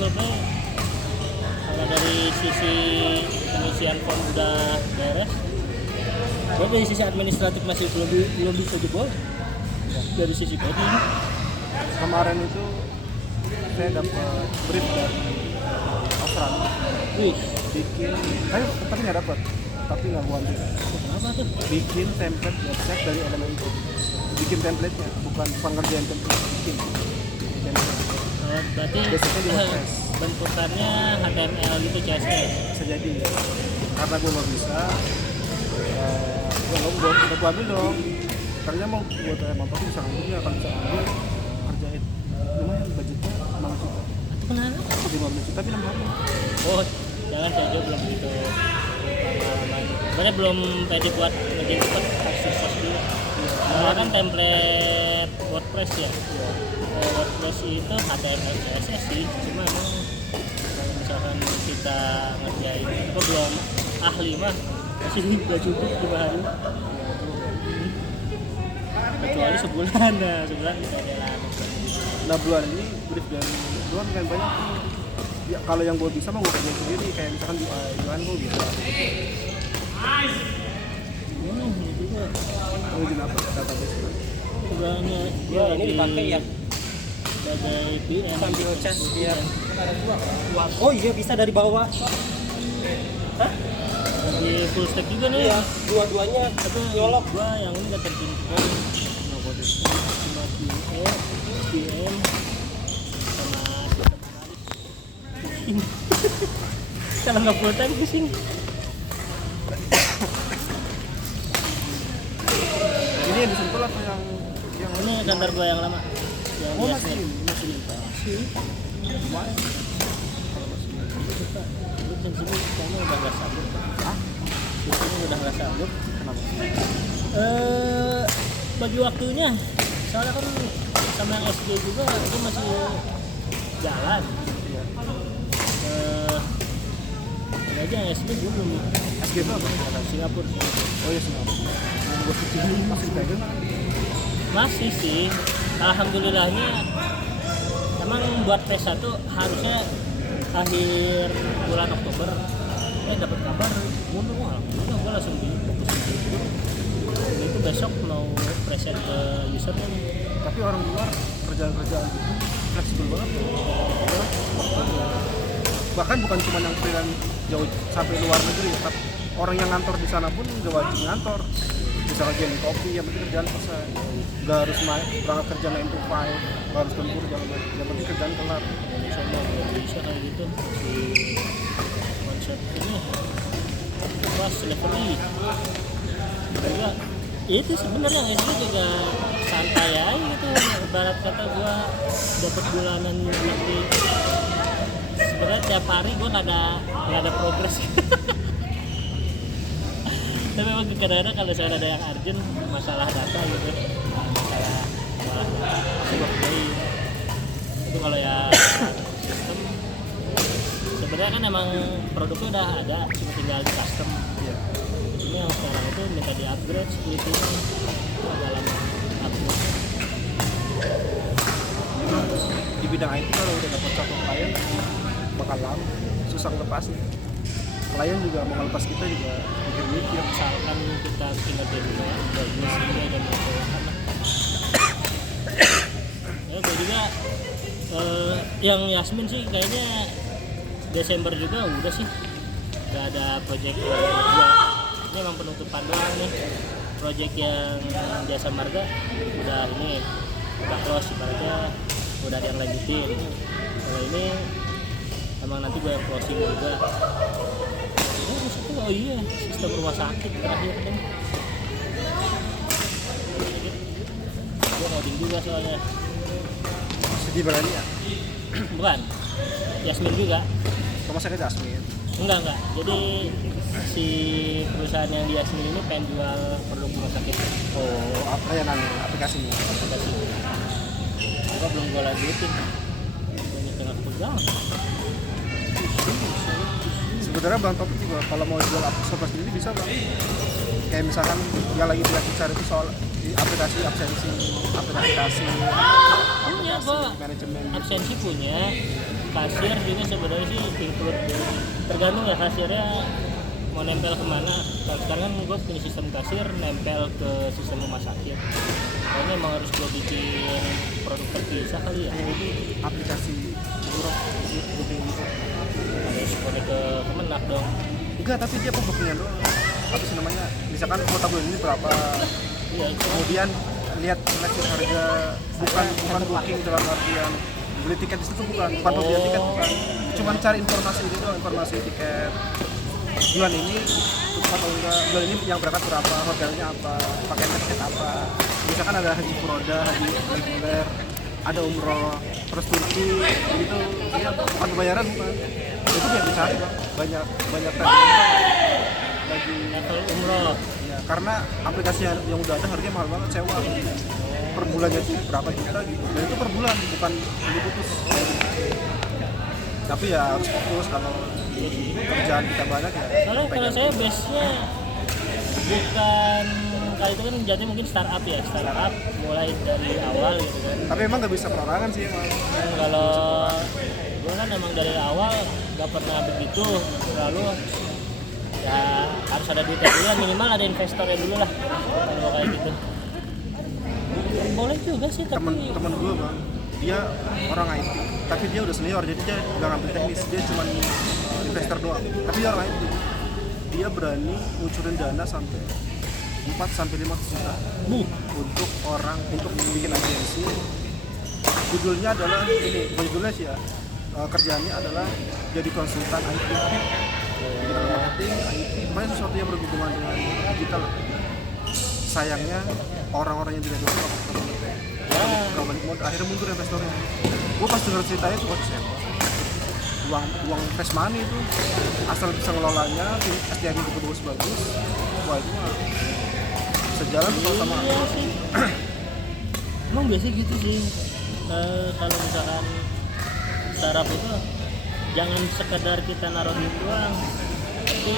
Google Play kalau dari sisi pengisian form udah beres, tapi dari sisi administratif masih belum bisa jebol. Dari sisi coding Kemarin itu saya dapat brief dari Australia. wih, Bikin, tapi nggak dapat, tapi nggak gua ambil. kenapa tuh? Bikin template website dari Elementor. Bikin template-nya, bukan ngerjain template, bikin template. Berarti Basicnya di WordPress. bentukannya HTML gitu, CSS. Bisa jadi karena gua nggak bisa, gua ambil dong. Karena mau buat Elementor bisa ngambilnya, kalau bisa ambil kerjain. Lumayan budgetnya 5 juta. Kenapa? 15 juta tapi 6 hari. Oh, jangan saya juga belum gitu pengalaman. Sebenarnya belum pede buat ngerjain cepat, harus sukses dulu. Karena kan template WordPress ya. WordPress itu HTML CSS sih, cuma emang kalau misalkan kita ngerjain itu belum ahli mah masih nggak cukup 2 hari. Kecuali sebulan, nah sebulan bisa jalan. Nah bulan ini brief dari luar kan banyak tuh. Ya, kalau yang gue bisa mah gue kerjain sendiri, kayak misalkan di UI gue bisa. Ini juga Gue jadi apa database kan. sebenarnya Ya ini dipakai ya sebagai PM sambil cas biar. Oh iya bisa dari bawah. Hah? di full stack juga nih. Iya, dua-duanya Tapi nyolok. gua yang ini gak terjun juga cuma PM sama kalau nggak full time pusing. Ini yang disentuh atau yang Ini kantor gua yang lama yang oh biasa. masih minta. Lumayan. Lu kan sini kayaknya udah nggak sanggup. Sini udah nggak sanggup. Kenapa? Bagi waktunya, soalnya kan sama yang SD juga itu masih jalan. Iya. Ada aja yang SD gue belum SG itu apa? Singapura. Oh iya Singapura. Yang gue pikir ini masih pegang. Masih sih, alhamdulillahnya emang buat P1 harusnya akhir bulan Oktober dapat kabar mundur. Wah, alhamdulillah gue langsung difokusin dulu. Dan itu besok mau present ke usernya nih. Tapi orang luar kerjaan-kerjaan gitu fleksibel banget tuh. Waktunya. Bahkan bukan cuma yang freelance jauh sampai luar negeri, tapi orang yang ngantor di sana pun nggak wajib ngantor. Bisa kerjain kopi, yang penting kerjaan selesai. Nggak harus berangkat kerja 9 to 5, nggak harus lembur, yang penting kerjaan kelar. Indonesia mah nggak bisa kayak gitu. Si konsep ini apa slavery juga itu sebenarnya SD juga santai aja gitu. Ibarat kata gua dapat bulanan nanti sebenarnya tiap hari gua nggak ada progres. Tapi memang kadang-kadang kalau saya ada yang urgent masalah data gitu, masalah sebuah play itu kalau ya sistem sebenarnya kan emang produknya udah ada, cuma tinggal di custom. Iya. Ini yang sekarang itu minta di upgrade security-nya agak lama upgrade. Di bidang IT kalau udah dapat satu klien bakal lama, susah lepasnya. Klien juga mau ngelepas kita juga mikir-mikir. Misalkan kita tinggal di rumah bagus ini dan itu ya gue juga yang Yasmin sih kayaknya Desember juga udah sih nggak ada project berdua. Ini emang penutupan doang nih. Project yang jasa marga udah ini udah close, ibaratnya udah ada yang lanjutin. Kalau ini emang nanti gue yang closing juga. Oh iya, sistem rumah sakit terakhir kan. Gue coding juga soalnya. Sedih berani ya? Bukan, Yasmin juga. Rumah sakit Asmin. Enggak. Jadi si perusahaan yang di Yasmin ini pengen jual produk rumah sakit. Oh, apa ya namanya aplikasinya? Aplikasi. Gue belum gue lanjutin. Banyak yang aku pegang. Sebenarnya Bang Topik juga kalau mau jual aplikasi sendiri bisa Bang. Kayak misalkan dia lagi cari itu soal di aplikasi absensi, aplikasi Punya gue manajemen gitu. absensi punya. kasir juga sebenarnya sih include, tergantung ya kasirnya mau nempel kemana. Kalau sekarang kan gue punya sistem kasir nempel ke sistem rumah sakit, kayaknya emang harus gue bikin produk terpisah kali ya. Aplikasi buruk gitu. Harus connect ke Kemenak dong. Enggak, tapi dia pembuktian doang. Apa sih namanya? Misalkan kuota bulan ini berapa, Iya itu kemudian lihat seleksi harga, bukan booking dalam artian beli tiket di situ, bukan pembelian tiket, bukan, cuman cari informasi itu doang, informasi tiket bulan ini tutup atau enggak, bulan ini yang berangkat berapa, hotelnya apa, pakai tiket apa, misalkan ada haji furoda, haji reguler, ada umroh, terus Turki gitu, ya bukan pembayaran, bukan itu biar dicari bang, banyak lagi level umroh. ya, karena aplikasi yang udah ada harganya mahal banget, sewa per bulannya sih berapa juta gitu, dan itu per bulan, bukan putus. Tapi ya harus fokus, kalau kerjaan kita banyak ya Soalnya kalau saya base-nya bukan, kali itu kan jadi mungkin startup ya, startup mulai dari awal gitu kan. tapi emang nggak bisa perorangan sih emang. Kalau gue kan emang dari awal gak pernah begitu, selalu ya harus ada duitnya dulu lah, minimal ada investornya dulu lah kalau kayak gitu. Boleh juga sih, tapi Temen gue bang, dia orang IT, tapi dia udah senior, jadi dia nggak ngambil teknis, dia cuma investor doang, tapi dia orang IT. Dia berani ngucurin dana sampai 4-5 juta untuk bikin agensi. Judulnya adalah ini, judulnya sih ya, kerjaannya adalah jadi konsultan IT, digital marketing, IT, pokoknya sesuatu yang berhubungan dengan digital. Sayangnya orang-orang yang tidak dulu kalau balik modal, akhirnya mundur investornya. Gue pas denger ceritanya tuh waduh, saya uang fresh money itu, asal bisa ngelolanya, SDM itu bagus, wah itu mah sejalan tuh sama. iya sih. Emang biasa gitu sih. Kalau misalkan startup itu jangan sekedar kita naruh duit doang, tapi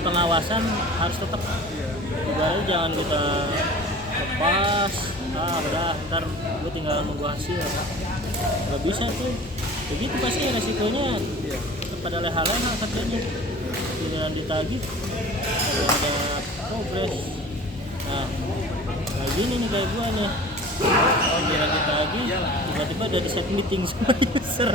pengawasan harus tetap. Ibaratnya jangan kita lepas, udah ntar gue tinggal nunggu hasil, nggak bisa tuh. Begitu pasti resikonya pada leha-leha kerjanya, giliran ditagih kalau ada progres. Nah kayak gini nih, kayak gue nih, giliran ditagih tiba-tiba udah di set meeting sama user.